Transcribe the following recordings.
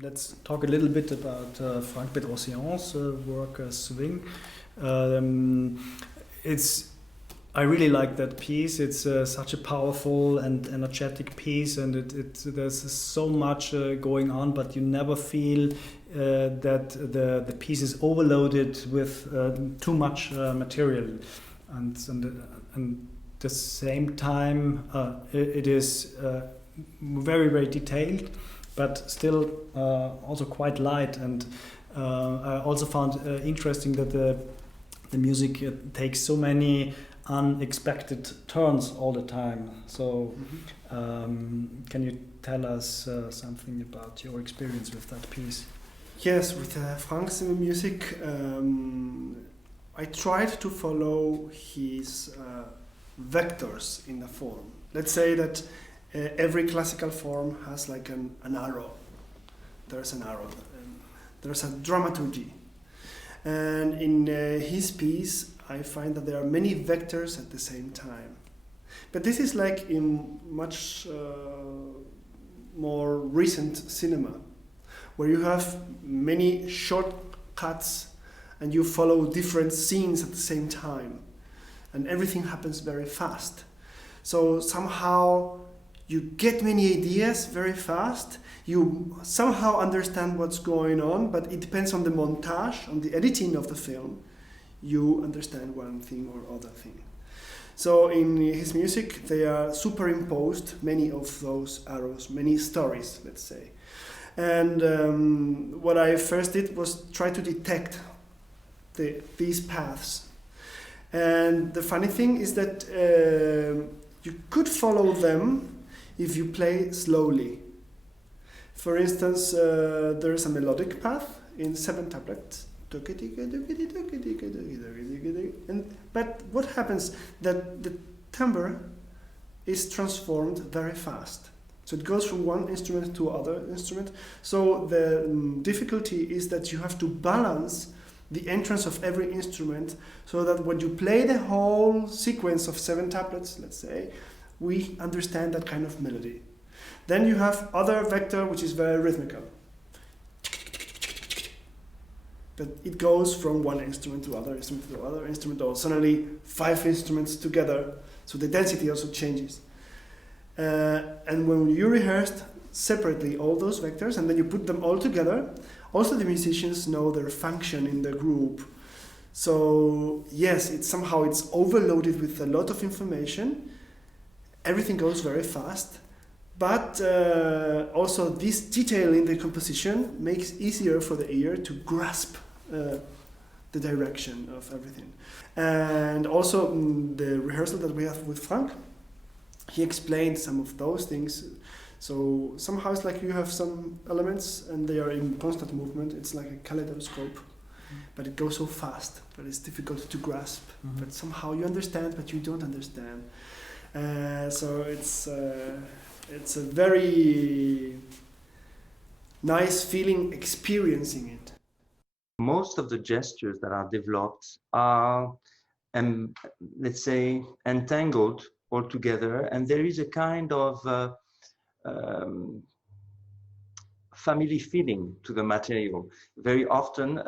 let's talk a little bit about Franck Bedrossian's work, Swing. I really like that piece. It's such a powerful and energetic piece, and there's so much going on, but you never feel that the piece is overloaded with too much material, and the same time it is very, very detailed, but still also quite light. And I also found interesting that the music takes so many unexpected turns all the time. So can you tell us something about your experience with that piece? Yes, with Franck's music, I tried to follow his vectors in the form. Let's say that every classical form has like an arrow. There's an arrow. There's a dramaturgy. And in his piece, I find that there are many vectors at the same time. But this is like in much more recent cinema, where you have many shortcuts and you follow different scenes at the same time. And everything happens very fast. So somehow you get many ideas very fast. You somehow understand what's going on, but it depends on the montage, on the editing of the film. You understand one thing or other thing. So in his music, they are superimposed, many of those arrows, many stories, let's say. And what I first did was try to detect these paths. And the funny thing is that you could follow them if you play slowly. For instance, there is a melodic path in 7 tablets. But what happens that the timbre is transformed very fast. So it goes from one instrument to other instrument. So the difficulty is that you have to balance the entrance of every instrument so that when you play the whole sequence of 7 tablets, let's say, we understand that kind of melody. Then you have other vector, which is very rhythmical. But it goes from one instrument to other instrument to other instrument, or suddenly 5 instruments together, so the density also changes. And when you rehearsed separately all those vectors, and then you put them all together, also the musicians know their function in the group. So yes, it's overloaded with a lot of information. Everything goes very fast. But also this detail in the composition makes easier for the ear to grasp the direction of everything. And also the rehearsal that we have with Franck, he explained some of those things. So somehow it's like you have some elements and they are in constant movement. It's like a kaleidoscope, but it goes so fast, but it's difficult to grasp. Mm-hmm. But somehow you understand, but you don't understand. So it's a very nice feeling experiencing it. Most of the gestures that are developed are, let's say, entangled all together, and there is a kind of family feeling to the material. Very often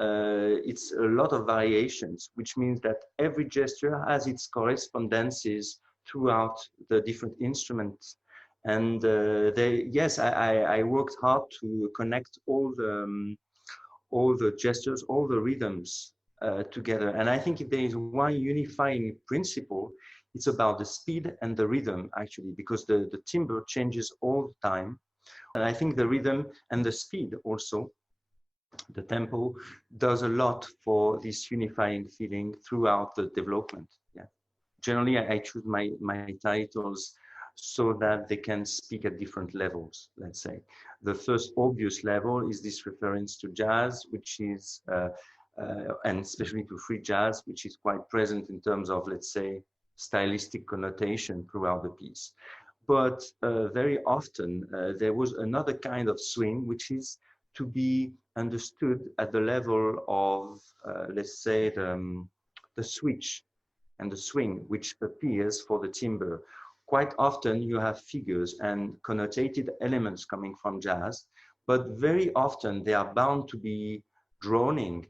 it's a lot of variations, which means that every gesture has its correspondences throughout the different instruments. And yes, I worked hard to connect all the gestures, all the rhythms together. And I think if there is one unifying principle, it's about the speed and the rhythm, actually, because the timbre changes all the time. And I think the rhythm and the speed also, the tempo, does a lot for this unifying feeling throughout the development. Yeah. Generally, I choose my titles so that they can speak at different levels, let's say. The first obvious level is this reference to jazz, which is, and especially to free jazz, which is quite present in terms of, let's say, stylistic connotation throughout the piece. But very often there was another kind of swing, which is to be understood at the level of, let's say, the switch and the swing, which appears for the timbre. Quite often you have figures and connotated elements coming from jazz, but very often they are bound to be droning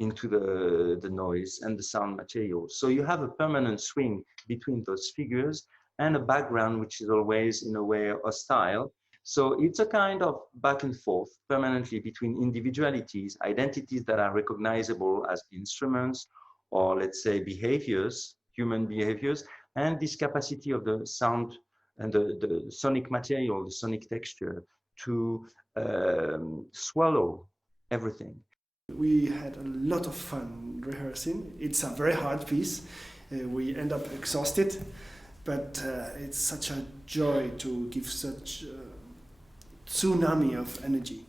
into the noise and the sound material. So you have a permanent swing between those figures and a background which is always in a way hostile. So it's a kind of back and forth permanently between individualities, identities that are recognizable as instruments, or let's say behaviors, human behaviors, and this capacity of the sound and the sonic material, the sonic texture to swallow everything. We had a lot of fun rehearsing. It's a very hard piece. We end up exhausted, but it's such a joy to give such a tsunami of energy.